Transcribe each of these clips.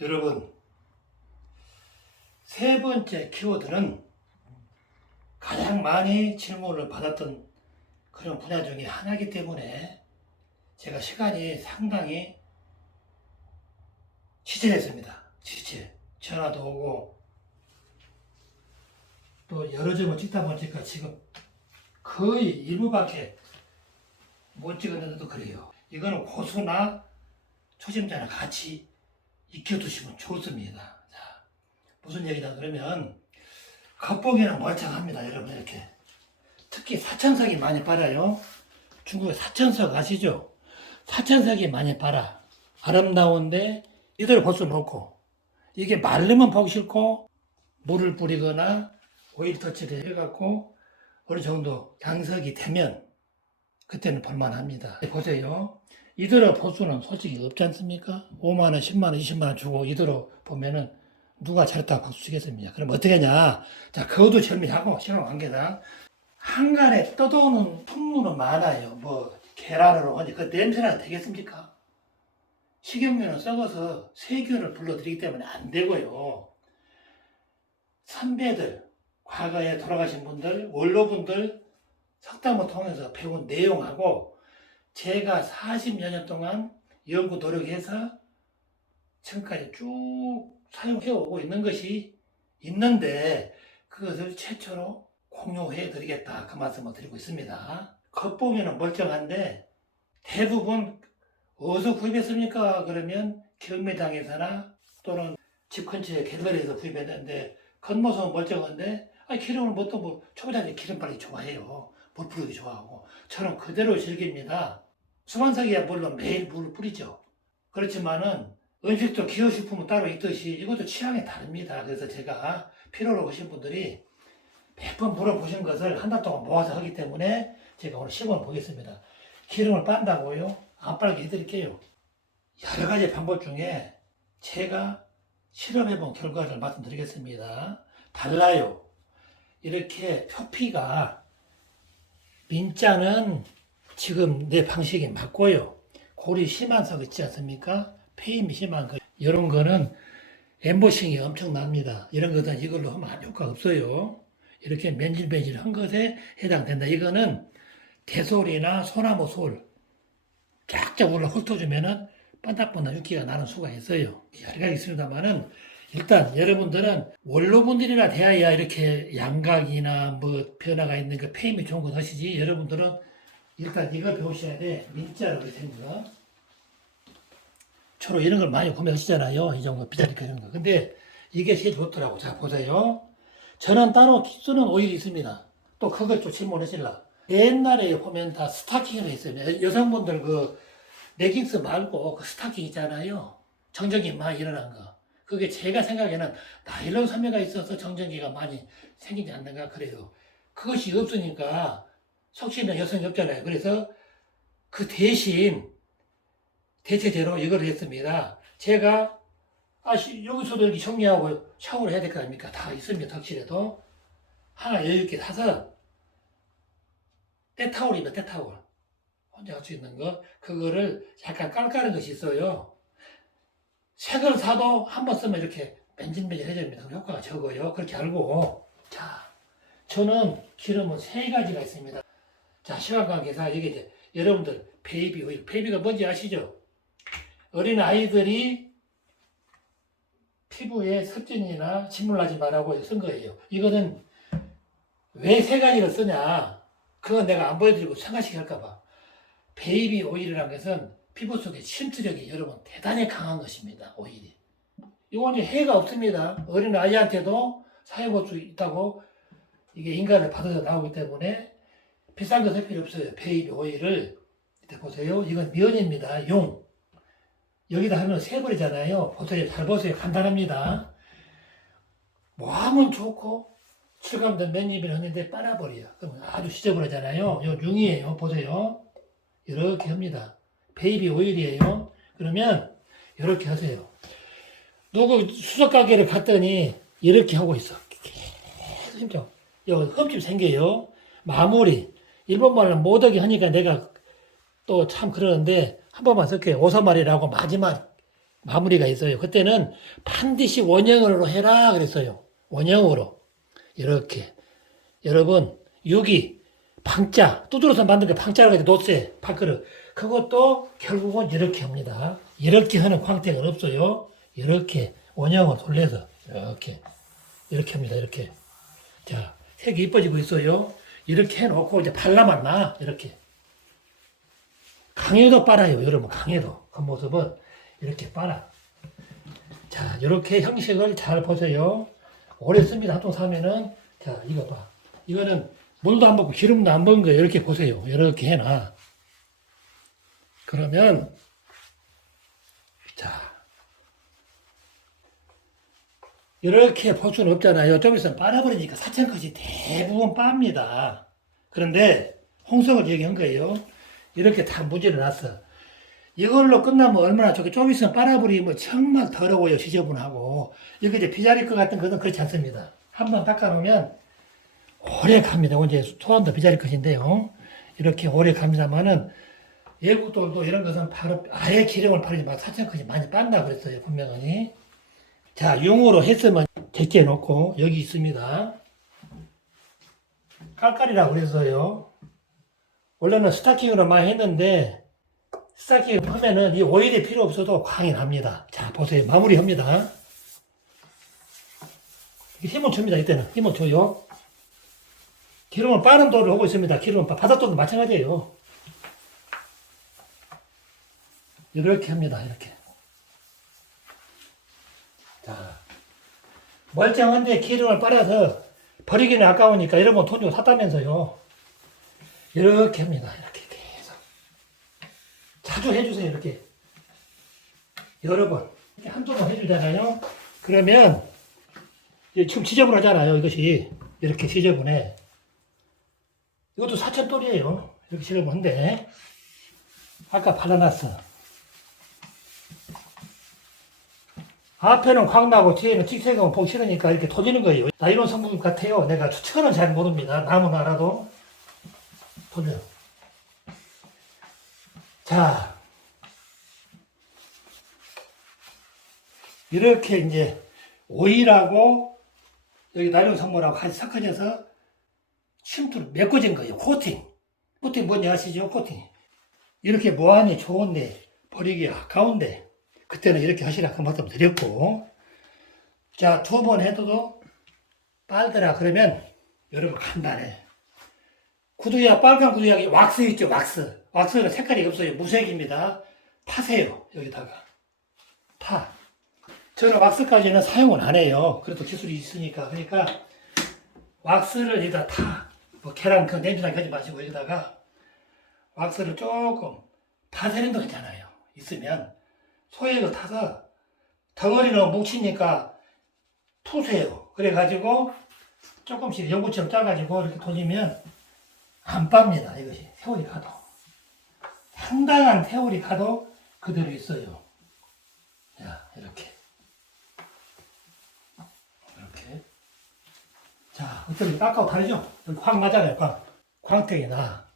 여러분, 세 번째 키워드는 가장 많이 질문을 받았던 그런 분야 중에 하나이기 때문에 제가 시간이 상당히 지체했습니다. 전화도 오고 또 여러 점을 찍다 보니까 지금 거의 일부밖에 못 찍었는데도 그래요. 이거는 고수나 초심자나 같이 익혀두시면 좋습니다. 자, 무슨 얘기다 그러면 겉보기는 멀쩡합니다. 여러분 이렇게 특히 사천석이 많이 빨아요. 중국에 사천석 아시죠? 사천석이 많이 빨아. 아름다운데 이대로 볼 수는 없고 이게 마르면 보기 싫고 물을 뿌리거나 오일 터치를 해갖고 어느 정도 양석이 되면 그때는 볼만합니다. 보세요. 이대로 볼 수는 솔직히 없지 않습니까? 5만원, 10만원, 20만원 주고 이대로 보면은 누가 잘했다고 박수 치겠습니까? 그럼 어떻게 하냐? 자, 그것도 절미하고 시간 관계상 한간에 떠도는 풍물은 많아요. 뭐 계란으로 하니 그 냄새나 되겠습니까? 식용유는 썩어서 세균을 불러들이기 때문에 안 되고요. 선배들, 과거에 돌아가신 분들, 원로분들 석담을 통해서 배운 내용하고 제가 40여 년 동안 연구 노력해서 지금까지 쭉 사용해 오고 있는 것이 있는데 그것을 최초로 공유해 드리겠다 그 말씀을 드리고 있습니다. 겉보기는 멀쩡한데 대부분 어디서 구입했습니까? 그러면 경매장에서나 또는 집 근처에 갤러리에서 구입했는데 겉모습은 멀쩡한데 기름을 뭐 초보자들이 기름빨기 좋아해요. 물 뿌리기 좋아하고 저는 그대로 즐깁니다. 수반석이야 물론 매일 물을 뿌리죠. 그렇지만은 음식도 기호식품은 따로 있듯이 이것도 취향이 다릅니다. 그래서 제가 필요로 오신 분들이 몇 번 물어보신 것을 한 달 동안 모아서 하기 때문에 제가 오늘 시범을 보겠습니다. 기름을 빤다고요? 안 빨게 해드릴게요. 여러 가지 방법 중에 제가 실험해본 결과를 말씀드리겠습니다. 달라요. 이렇게 표피가 민자는 지금 내 방식에 맞고요. 골이 심한 석 있지 않습니까? 페임이 심한 거. 이런 거는 엠보싱이 엄청납니다. 이런 것은 이걸로 하면 효과가 없어요. 이렇게 맨질맨질한 것에 해당된다. 이거는 대솔이나 소나무 솔 쫙쫙 올라 훑어주면은 반짝반짝 윤기가 나는 수가 있어요. 여러 가지 있습니다만은 일단 여러분들은 원로분들이나 돼야 이렇게 양각이나 뭐 변화가 있는 그 페임이 좋은 거 하시지. 여러분들은 일단 이걸 배우셔야 돼. 민자로 된 거. 주로 이런 걸 많이 구매하시잖아요. 이 정도 비자리카 이런 거. 근데 이게 제일 좋더라고. 자, 보세요. 저는 따로 쓰는 오일이 있습니다. 또 그걸 좀 질문하실라. 옛날에 보면 다 스타킹으로 있어요. 여성분들 그 레깅스 말고 그 스타킹 있잖아요. 정전기 많이 일어난 거. 그게 제가 생각에는 나일론 섬유가 있어서 정전기가 많이 생기지 않는가 그래요. 그것이 없으니까 속시는 여성이 없잖아요. 그래서 그 대신 대체제로 이걸 했습니다. 제가 여기서도 이렇게 정리하고 샤워를 해야 될 거 아닙니까? 다 있습니다. 덕실에도 하나 여유있게 사서 때타올이면 때타올 혼자 할 수 있는 거 그거를 약간 깔깔한 것이 있어요. 새 걸 사도 한 번 쓰면 이렇게 맨질맨질해집니다. 효과가 적어요. 그렇게 알고 자 저는 기름은 세 가지가 있습니다. 자 시간 관계상 이게 이제 여러분들 베이비 오일 베이비가 뭔지 아시죠? 어린 아이들이 피부에 습진이나 침몰나지 말라고 쓴 거예요. 이거는 왜 세 가지를 쓰냐? 그건 내가 안 보여드리고 생각시게 할까봐. 베이비 오일이라는 것은 피부 속에 침투력이 여러분 대단히 강한 것입니다. 오일이. 이거는 해가 없습니다. 어린 아이한테도 사용할 수 있다고 이게 인간을 받아서 나오기 때문에 비싼 거 살 필요 없어요. 베이비 오일을 이때 보세요. 이건 면입니다. 용. 여기다 하면 세 벌이잖아요. 보세요. 잘 보세요. 간단합니다. 뭐 하면 좋고 칠감된 맨입을 했는데 빨아버려요. 그러면 아주 지저분하잖아요. 요 융이에요. 보세요. 이렇게 합니다. 베이비 오일이에요. 그러면 이렇게 하세요. 누구 수석 가게를 갔더니 이렇게 하고 있어. 계속 힘줘. 여기 흠집 생겨요. 마무리. 일본말은 못하게 하니까 내가 또 참 그러는데 한 번만 쓸게요. 오서말이라고 마지막 마무리가 있어요. 그때는 반드시 원형으로 해라 그랬어요. 원형으로. 이렇게. 여러분, 여기 방자, 두드러서 만든 게 방자라고 해서 노쇠, 밥그릇. 그것도 결국은 이렇게 합니다. 이렇게 하는 광택은 없어요. 이렇게 원형을 돌려서 이렇게. 이렇게 합니다. 이렇게. 자, 색이 이뻐지고 있어요. 이렇게 해놓고 이제 발라만 나. 이렇게. 강해도 빨아요. 여러분, 강해도. 그 모습은 이렇게 빨아. 자, 이렇게 형식을 잘 보세요. 오래 씁니다. 한 통 사면은. 자, 이거 봐. 이거는 물도 안 먹고 기름도 안 먹은 거예요. 이렇게 보세요. 이렇게 해놔. 그러면, 자. 이렇게 볼 수는 없잖아요. 좀 있으면 빨아버리니까 사천컷이 대부분 빱니다. 그런데 홍석을 얘기한 거예요. 이렇게 다 무지를 놨어. 이걸로 끝나면 얼마나 좋게. 좀 있으면 빨아버리면 정말 더러워요. 지저분하고. 이거 이제 비자리 것 같은 것은 그렇지 않습니다. 한번 닦아놓으면 오래 갑니다. 이제 소환도 비자리 컷인데요. 이렇게 오래 갑니다만은 외국돌도 이런 것은 바로 아예 기름을 바르지 마. 사천컷이 많이 빤다 그랬어요. 분명히. 자, 용으로 했으면 제끼해 놓고 여기 있습니다. 깔깔이라고 그랬어요. 원래는 스타킹으로 많이 했는데 스타킹 하면은 이 오일이 필요 없어도 광이 납니다. 자, 보세요. 마무리 합니다. 힘을 줍니다. 이때는 힘을 줘요. 기름은 빠른 돌을 하고 있습니다. 기름은 바닷돌도 마찬가지예요. 이렇게 합니다. 이렇게. 자, 멀쩡한데 기름을 빨아서 버리기는 아까우니까 이런 거 돈 주고 샀다면서요. 이렇게 합니다. 이렇게 계속. 자주 해주세요. 이렇게. 여러 번. 이렇게 한두 번 해주잖아요. 그러면 지금 지저분하잖아요. 이것이. 이렇게 지저분해. 이것도 사천돌이에요. 이렇게 지저분한데. 아까 발라놨어. 앞에는 광나고 뒤에는 찍색은 보기 싫으니까 이렇게 돌리는 거예요. 나이론 성분 같아요. 내가 추천은 잘 모릅니다. 남은 알아도 돌려. 자, 이렇게 이제 오일하고 여기 나이론 성분하고 같이 섞어져서 침투를 메꿔진 거예요. 코팅. 코팅 뭔지 아시죠? 코팅. 이렇게 모안이 좋은데 버리기 아까운데 그때는 이렇게 하시라 그 말씀 드렸고, 자, 두 번 해도 빨더라 그러면 여러분 간단해. 구두약, 빨간 구두약이 왁스 있죠, 왁스. 왁스는 색깔이 없어요. 무색입니다. 타세요, 여기다가. 타. 저는 왁스까지는 사용을 안 해요. 그래도 기술이 있으니까. 그러니까 왁스를 여기다 타. 뭐 계란 그 냄새나게 하지 마시고 여기다가 왁스를 조금 바세린도 괜찮아요. 있으면. 소액을 타서 덩어리로 뭉치니까 푸세요. 그래가지고 조금씩 연구처럼 짜가지고 이렇게 돌리면 안 빱니다. 이것이 세월이 가도. 상당한 세월이 가도 그대로 있어요. 자, 이렇게. 이렇게. 자, 어떻게 깎아도 다르죠? 여기 광 나잖아요, 광. 광택이 나.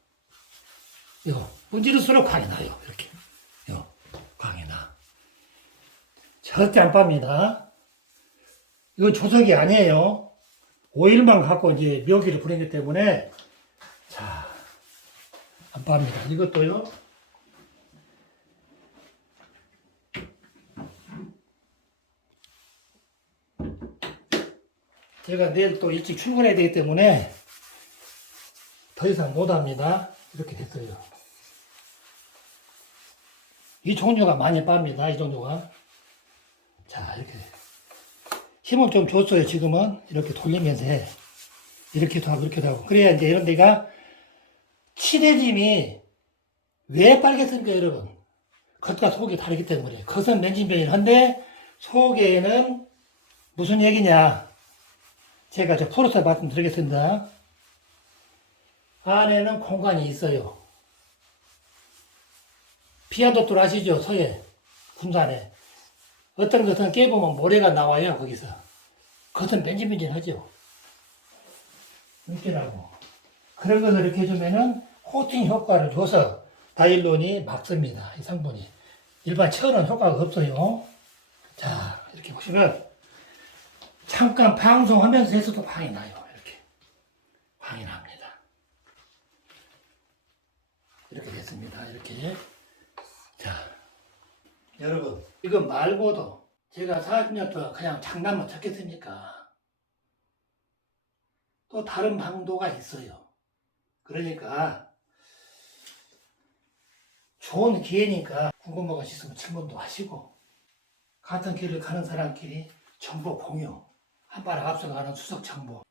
이거, 문지를수록 광이 나요. 이렇게. 이거, 광이 나. 절대 안 빱니다. 이건 조석이 아니에요. 오일만 갖고 이제 묘기를 부리기 때문에, 자, 안 빱니다. 이것도요. 제가 내일 또 일찍 출근해야 되기 때문에 더 이상 못 합니다. 이렇게 됐어요. 이 종류가 많이 빱니다. 이 종류가. 자, 이렇게. 힘을 좀 줬어요, 지금은. 이렇게 돌리면서 해. 이렇게도 하고, 이렇게도 하고. 그래야 이제 이런 데가 칠해짐이 왜 빨개집니까, 여러분? 겉과 속이 다르기 때문에. 겉은 맨진병이긴 한데, 속에는 무슨 얘기냐. 제가 저 포로서 말씀드리겠습니다. 안에는 공간이 있어요. 피안도돌 아시죠? 서해, 군산에. 어떤 것은 깨보면 모래가 나와요, 거기서. 겉은 맨질맨질하죠. 이렇게라고. 그런 것을 이렇게 해주면은 코팅 효과를 줘서 다일론이 막습니다. 이 성분이. 일반 천은 효과가 없어요. 자, 이렇게 보시면 잠깐 방송하면서 해서도 광이 나요. 이렇게 광이 납니다. 이렇게 됐습니다. 이렇게. 자, 여러분 이거 말고도 제가 40년 동안 그냥 장난만 쳤겠습니까? 또 다른 방도가 있어요. 그러니까 좋은 기회니까 궁금한 것 있으면 질문도 하시고, 같은 길을 가는 사람끼리 정보 공유, 한 발을 앞서가는 수석 정보.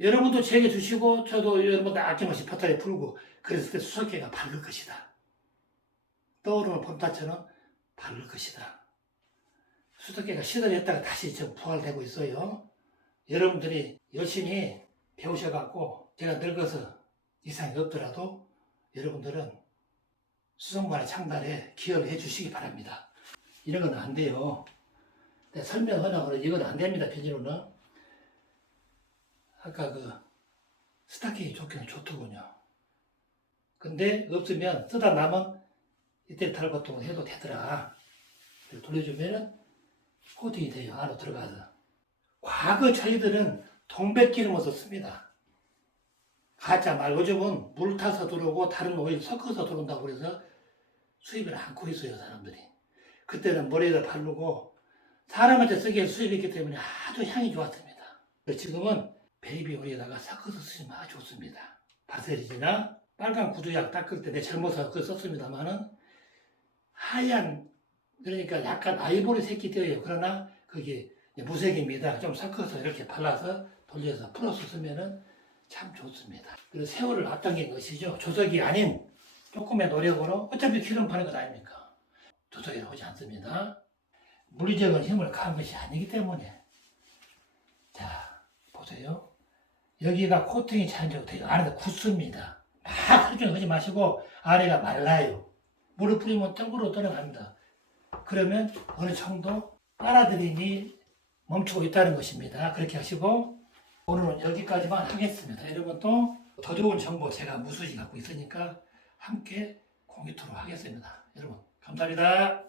여러분도 제게 주시고 저도 여러분들 아낌없이 퍼터에 풀고 그랬을 때 수석계가 바를 것이다. 떠오르는 봄따처럼 바를 것이다. 수석계가 시들했다가 다시 좀 부활되고 있어요. 여러분들이 열심히 배우셔갖고 제가 늙어서 이상이 없더라도 여러분들은 수성관의 창달에 기여를 해주시기 바랍니다. 이런 건 안 돼요. 설명하려고 이건 안 됩니다. 비닐로는. 아까 그 스타킹이 좋기는 좋더군요. 근데 없으면 쓰다 남은 이때 탈거통을 해도 되더라. 돌려주면은 코팅이 돼요. 안으로 들어가서. 과거 저희들은 동백기름을 썼습니다. 가짜 말. 요즘은 물 타서 들어오고 다른 오일 섞어서 들어온다고 그래서 수입을 않고 있어요, 사람들이. 그때는 머리에다 바르고 사람한테 쓰기에 수입이 있기 때문에 아주 향이 좋았습니다. 지금은 베이비 오일에다가 섞어서 쓰시면 아주 좋습니다. 바세리지나 빨간 구두약 닦을 때 내 잘못해서 그걸 썼습니다만은 하얀, 그러니까 약간 아이보리 색이 띄어요. 그러나 그게 무색입니다. 좀 섞어서 이렇게 발라서 돌려서 풀어서 쓰면은 참 좋습니다. 그리고 세월을 앞당긴 것이죠. 조석이 아닌 조금의 노력으로, 어차피 기름 파는 것 아닙니까? 조석이 나오지 않습니다. 물리적인 힘을 가한 것이 아니기 때문에. 자, 보세요. 여기가 코팅이 자연적으로 되게 안에가 굳습니다. 막 설정 하지 마시고 아래가 말라요. 물을 뿌리면 덩그러 떨어갑니다. 그러면 어느 정도 빨아들임이 멈추고 있다는 것입니다. 그렇게 하시고 오늘은 여기까지만 하겠습니다. 여러분 또 더 좋은 정보 제가 무수히 갖고 있으니까 함께 공유토록 하겠습니다. 여러분 감사합니다.